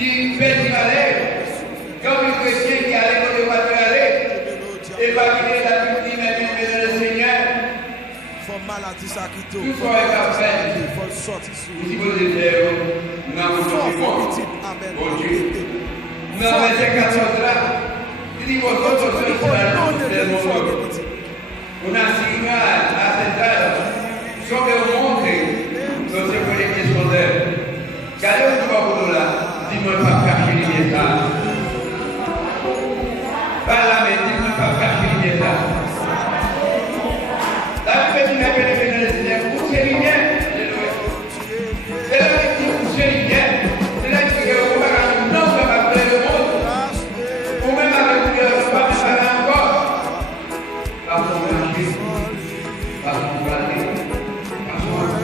qui fait y aller, comme les chrétiens qui allaient quand ils ne pas aller, et pas quitter la vie, mais bien le Seigneur. Maladie ça qui tout. Tout soit fait. Il faut sortir sur. Si vous êtes là, nous avons Amen. Bon Dieu. Dans verset 14 là, il dit vos autres sont ici. On a signé à cette heure. Sauvez au monde. Nous sommes connectés sur terre. Gardez le corps là. Dis-moi pas cacher les états. Par la main, dis-moi pas cacher les états. La petite n'a pas été dans le Seigneur. Vous c'est bien. C'est là qui vous c'est bien. C'est là qui vous va non ça va faire le monde. Ou même avec le pas faire encore. Parce qu'on va marcher. Parce qu'on va aller. Parce qu'on va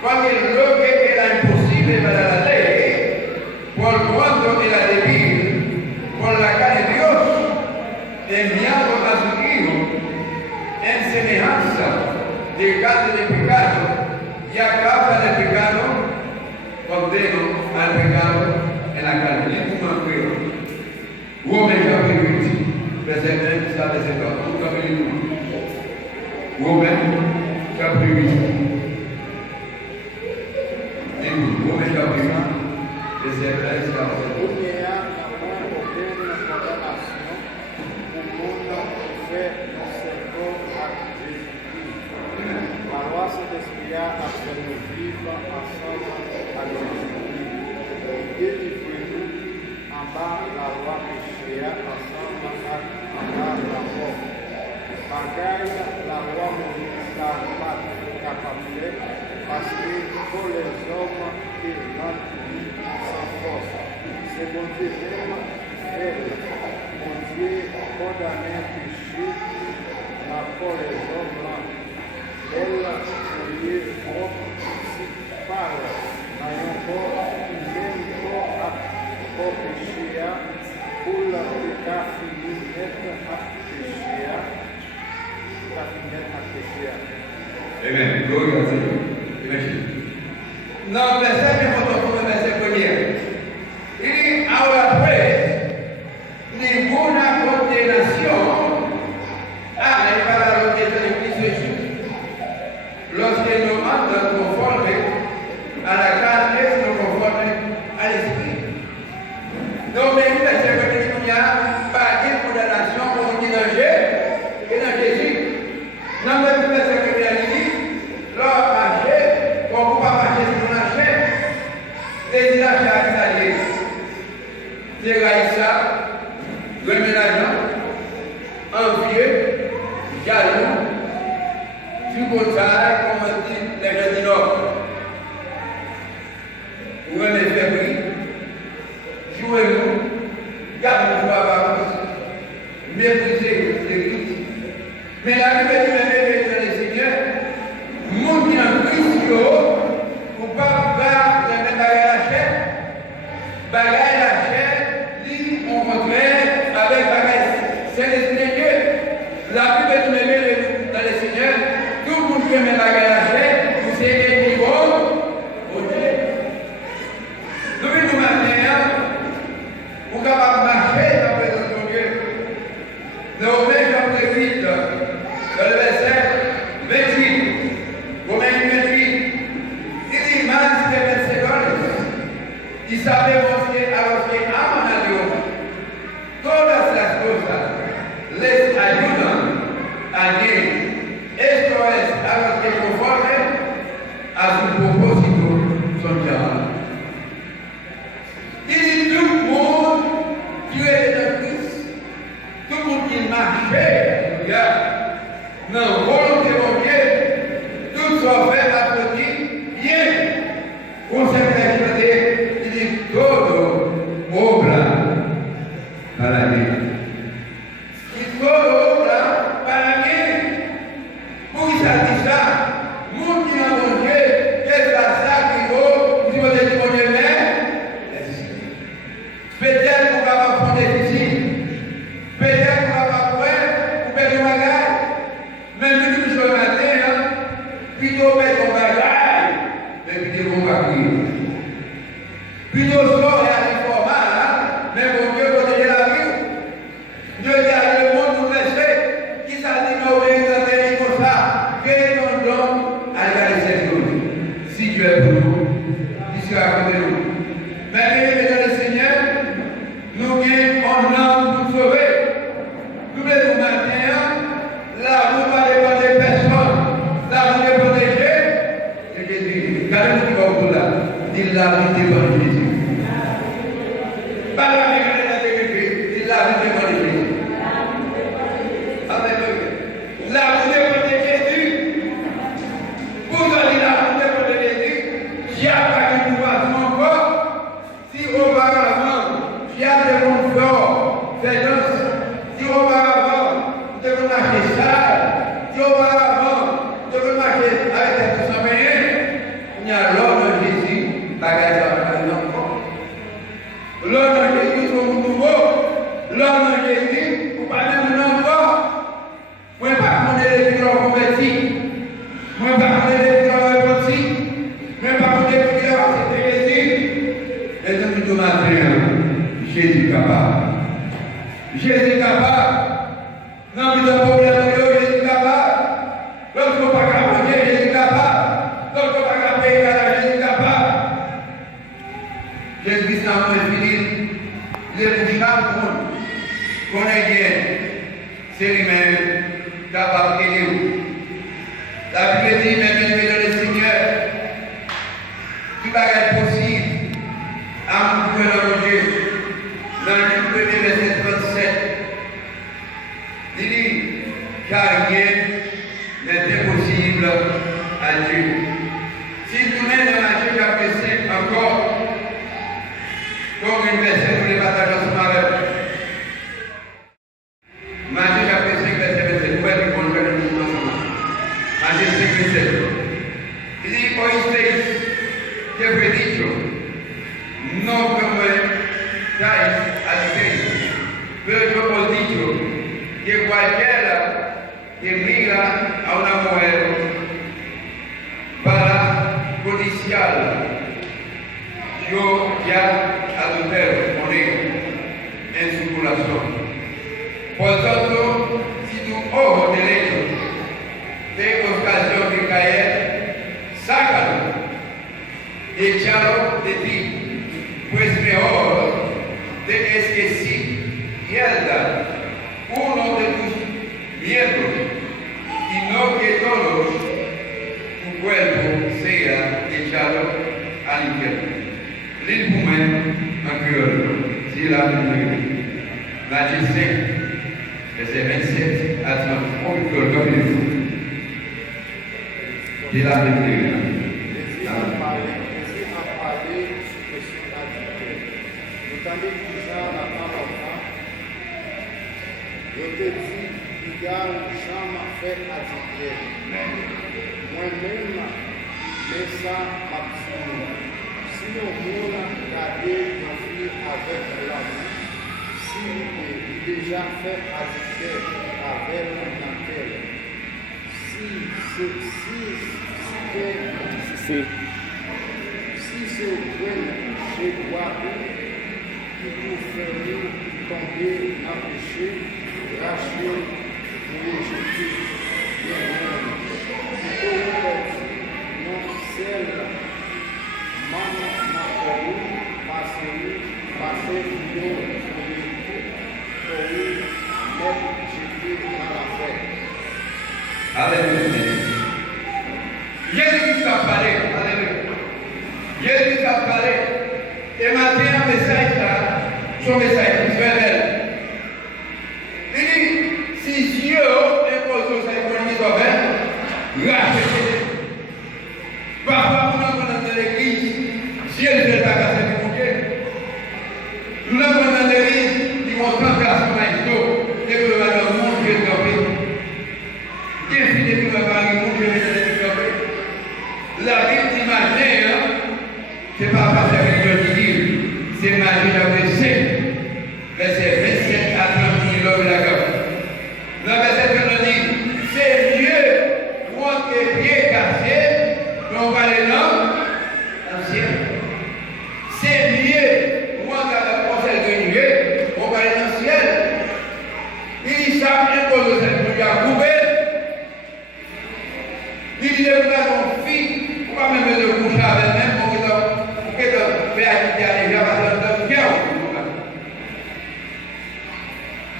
Cuando el bloque era imposible para la ley, enviando a su Hijo en semejanza de carne de pecado, y a causa del pecado, condeno al pecado en la carne. Ningún creo. O homem capítulo 20, versículo 30, o capítulo 1. O homem capítulo 20. O homem capítulo 1, versículo 30. Porque há amor governo na condenação, o mundo fé no Senhor a Jesus. La loi se desvia a ser viva, a sama a Jesus. Délivrez-nous en bas la loi péchée, a sama a amar la mort. Bagaille la loi monica capable, parce que pour les hommes qui n'ont plus sans force. C'est mon Dieu même fait, mon Dieu condamné péché, la pour les hommes là. Elle priait propre, si parle, n'ayant pas même pas à péché, pour la pécat fini net à péché, la finir à péché. Amen. Glória a Deus. Imagina. Não, percebe que eu estou falando essa primeira? E ahora pues, ninguna condenación hay para los que están en Cristo Jesús. Los que no andan conforme a la carne, sino conforme al Espíritu. No me gusta ese que ya para que condenación como que no Jesús. Não me gusta ese que lo marché, como para marcher sur la chaîne, desde la chaîne chega ça, reménageant, envieux, jaloux, supportable, comme on dit les gens du Nord. Ou même fébrile, jouez-nous, gardez-vous à vacances, méprisez l'Église. Mais la Bible dit même dans le Seigneur, monde qui en Christ, ou pas faire les mêmes bagages à la chair, bagages à la chair, au contraire, avec c'est l'Esprit de Dieu. La Bible dit même dans le Seigneur, tout le monde qui aime la bagages à la chair, vous êtes des niveaux au Dieu. Nous maintenant, vous êtes capable de marcher dans la présence de Dieu. Romains chapitre 8, dans le verset 28. Romains 28. Il dit, más que vencedores, y sabemos que a los que aman a Dios, todas las cosas les ayudan a Él. Esto es a los que conforme a su propósito son llamados. Il dit, tout le monde qui est dans Christ, tout le monde qui marchait, non, volonté de Dieu, tout soit fait à petit, bien. Consequentemente, il dit, todo obra para mí. Y todo obra para mí. Pour satisfaire, mon qui n'a mon Dieu, qu'est-ce que ça qui vaut, si vous êtes mon Dieu, peut-être qu'on va pas prendre ici, peut-être qu'on va pas prendre, ou perdre le bagage, même si nous sommes matin, plutôt mettre ton bagage, mais plutôt qu'on va prier. Plutôt sort et aller format, mais mon Dieu protéger la vie. Dieu dit à le monde nous laisser, qui s'est dit nous obéir dans les pour ça, que ton don à la réception. Si Dieu est pour nous, il sera à côté de nous. Mais bien, le Seigneur, nous avons un homme pour sauver. Nous voulons maintenant, là, vous ne parlez pas de personnes, là, vous les protégez, c'est Jésus. Gardez-vous qui va au bout là. Dis la vérité par Jésus. Pas la vérité, dis la vérité par Jésus. Alléluia. La vérité de Jésus. Vous allez la vérité de Jésus. J'ai pas de mouvement encore. Si auparavant, j'ai des bons forts, c'est danse. Si auparavant, je veux marcher sale. Si auparavant, je veux marcher avec des tout sans rien. Il y a l'homme de Jésus, bagage petit. Moi, pas parler de travail petit. Moi, pas parler de travail petit. Les amis de matin, Jésus est capable. Jésus est capable. Non, mais le problème, Jésus est capable. Lorsqu'on ne peut pas manger, Jésus est capable. Lorsqu'on ne peut pas payer, Jésus est capable. Jésus n'a pas fini. Il est pour chaque monde. Qu'on est bien. C'est lui-même capable de nous. La Bible dit, mais bien dans le Seigneur, tout est possible à nous faire Dieu. Dans le 1er verset 37, il dit, car rien n'est impossible à Dieu. Si nous sommes dans Matthieu chapitre 5 encore, comme une verset pour les partager ensemble. Matthieu chapitre 5 verset 27, vous allez comprendre le nous ensemble. Matthieu 5 27. Il dit, oísteis que fue dicho, no cometáis adulterio, pero yo os digo que cualquiera que mira a una mujer para codiciarla, yo ya adultero con ella en su corazón. Por tanto, si tu ojo derecho te ocasión de caer, sácalo, échalo de ti, pues mejor te es que si pierda uno de tus miembros y no que todo tu cuerpo sea echado al infierno. L'ilpumen en créole, c'est la Bible. Matthieu 5, verset 27 à 33, créole comme il faut. C'est la Bible. Jésus a parlé de ce adultère. Nous avons déjà la parole. Je te dis, il y a jamais fait adultère. Moi-même, mais ça m'absurde. Si le monde a gardé ma fille avec l'homme, s'il est déjà fait adultère avec un tel, si ce vrai chez toi qui vous fait tomber dans le péché, racheter ou rejeter, bien même, il faut non celle maman passer une mettre jeter dans la fête. Alléluia. Jésus a parlé. Alléluia. Jésus a parlé. Et maintenant, un message là, son message visuel. Il dit, si Dieu impose sa économie d'ouvert, rachetez. Parfois, nous avons dans l'église, Dieu ne fait pas casser du bouquet. Nous avons dans l'église, qui vont tant casser son maïsto, et que le monde qui est tombé. Défini que le mari qui est tombé. La Bible dit matin, c'est pas parce que Dieu qui dit, c'est Matthieu chapitre 5, verset 27 à 30 l'homme de la gamme. Le verset 30 dit, c'est Dieu pour tes pieds cassés, on va les noms dans le ciel. C'est Dieu pour la conseil de Dieu, on va aller dans le ciel. Il dit ça, impose au Seigneur pour lui couper. Il dit, vous avez mon fils, vous ne pouvez même le coucher avec même pour que le père qui est déjà parce que le cœur.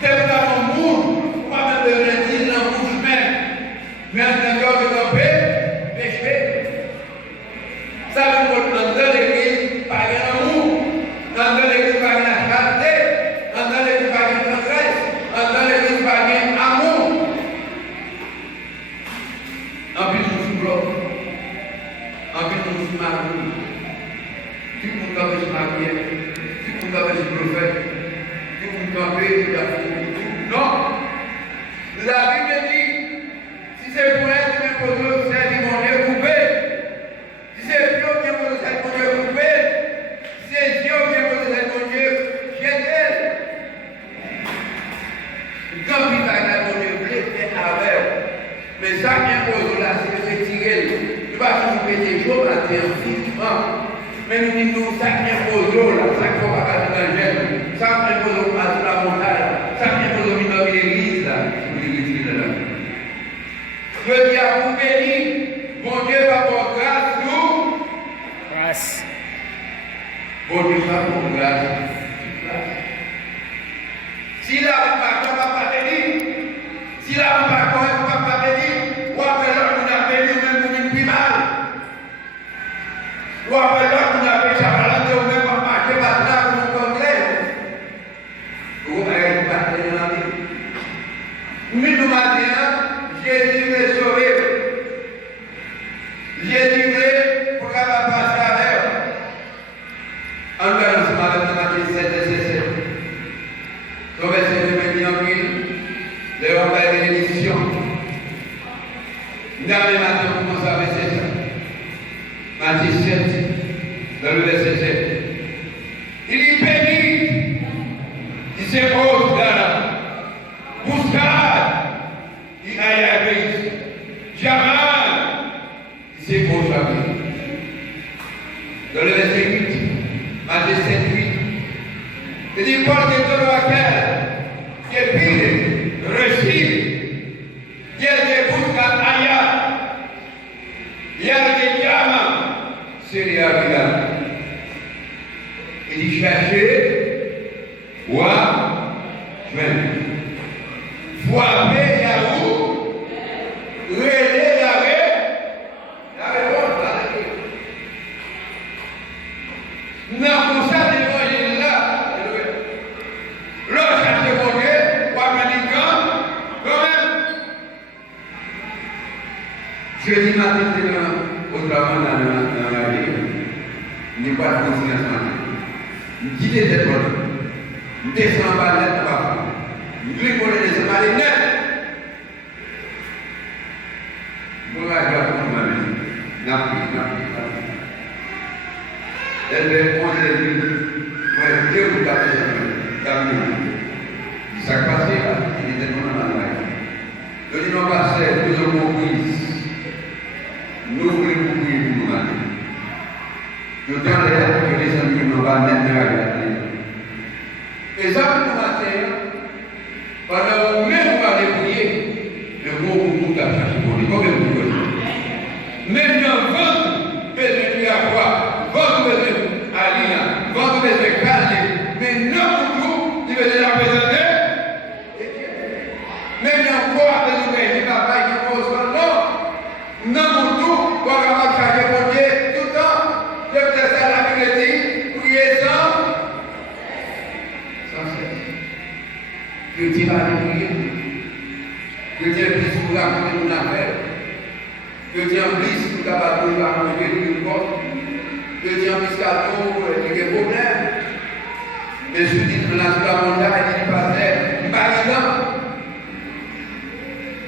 C'est pour mon monde, vous ne pouvez même le dire dans le bouche même. Mais en tant que paix, péché. Ça veut dire que dans l'église, pas d'amour. Dans l'église, pas de charité. Dans l'église, pas de tendresse. Dans l'église, pas d'amour. En plus, nous sommes bloqués. En plus, nous sommes mariés. Tout le monde veut se marier. Tout le monde veut se prophète. Tout le monde veut la famille. Non. La Bible dit, si c'est pour être un poteau, c'est du mon Dieu coupé. Si c'est Dieu qui est pour être mon Dieu coupé, si c'est Dieu qui est pour être mon Dieu jeté. Quand il va être mon Dieu blessé avec, Mais ça qui impose là, c'est de retirer. Nous ne pouvons pas répéter jour matin physiquement. Mais nous disons ça qui impose là, ça qui va pas dans le gel, ça qui impose à la montagne, ça qui impose au milieu de l'église là, pour l'église là. Je dis à vous bénir, bon Dieu va pour grâce nous. Grâce. Bon Dieu va pour grâce. Si là vous ne pouvez pas bénir, si là vous ne pouvez pas bénir, ou après là vous n'avez béni ou même vous n'avez plus mal. Ou après là vous n'avez pas chabalante ou même pas marché par là pour vous congrès. Vous n'avez pas béni dans la vie. Mais nous maintenant, Jésus veut sauver. Jésus veut pour qu'elle va passer avec. En regardant ce matin, Matthieu 7, verset 7. Son verset de maintenant, les rois de bénédiction. Dans les matins, vous commencez à verset 7. Matthieu 7, dans le verset 7. Il est béni, il se pose dans la bouscade, il aille à l'église. Jamal, il se pose à l'église. Dans le verset 8, Matthieu 7, 8. Il dit, porte de l'oracle, que pire, réussir, il y a des bouscades ailleurs, il y a des diamants, c'est les avions. Il dit, cherchez, voir, joindre. Frapper, Yahoo, relais, la réponse, non, pour ça, l'évangile là, l'autre cherche mon Dieu, ou américain, quand même. Jeudi matin, c'est autrement dans la vie. Il n'y a pas de conscience matin. Je quitte les épaules, je descends par net, je griffonne les épaules, les net. Je vais aller pour moi-même. Elle répond à lui, ouais, Dieu vous a fait ça. Ça passe là, il était dans la main. Je dis, non, pasteur, nous avons compris. Nous voulons prier pour nous matin. Nous avons que les amis nous vont mettre à regarder. Et ça, pour nous matin, pendant que même vous allez prier, le mot pour vous a cherché pour lui. Combien vous voulez? Même dans votre besoin de avoir, votre besoin à lire, votre besoin de caler, mais non pour tout, il veut la présenter. Même dans le corps, les ouvriers, les papas qui posent non, non pour tout, pour avoir cherché pour Dieu, tout le temps, je vous laisse à la Bible, priez sans cesse. Que Dieu va nous prier, que Dieu puisse vous raconter une affaire. Que Dieu en puisse pour capable de raconter une porte. Que Dieu en puisse capable des problèmes. Mais je dis que dans la montagne, il passait, il pas évident.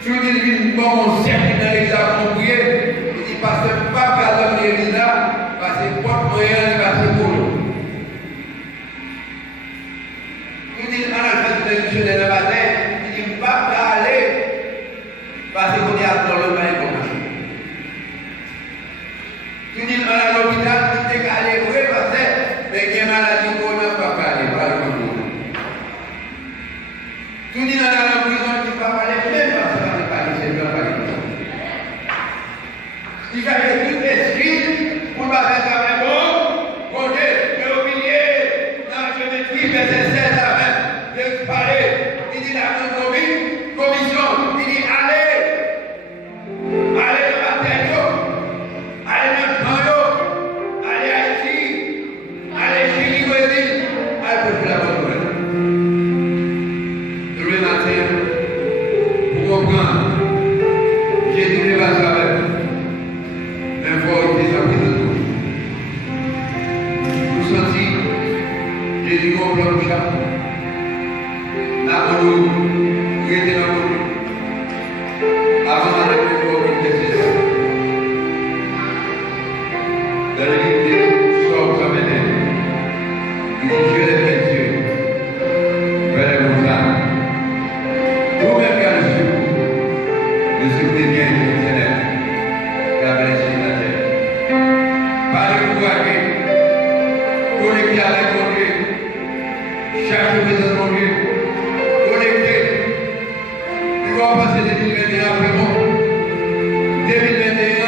Je dis qu'il bon cercle dans l'église à prier. Il dit parce que pas qu'à l'église là, parce que porte moyen de passer pour nous. Je dis en alphabet de missionnaire le matin, il dit pas qu'à aller, parce qu'on est à dans le bain comme ça. Tu dis à l'hôpital, tu t'es calé, oui, parce que, mais il y a une maladie qu'on n'a pas calé, pas le monde. Tu dis à la prison, tu ne vas pas aller, même parce que tu n'as pas calé, c'est bien calé. Si j'avais tout esprit, pour ne pas faire ça, mais bon Dieu, je vais oublier, non, je m'écris, verset 16 à 20, je parler, il dit la commission, il dit allez dans la terre, allez dans le camp, allez à Haïti, allez chez les Brésil, allez pour la bonne nouvelle. Le matin, pour comprendre, Jésus ne va pas savoir, mais il faut être appris de tout. Vous sentez, Jésus comprend le chat. Là, nous étions dans le monde. Avant la République, c'est ça. Dans l'église, sort comme elle est. Il dit Dieu est Dieu. Vers les montagnes. Vous-même, bien sûr, ne souvenez bien passer 2021 vraiment. 2021,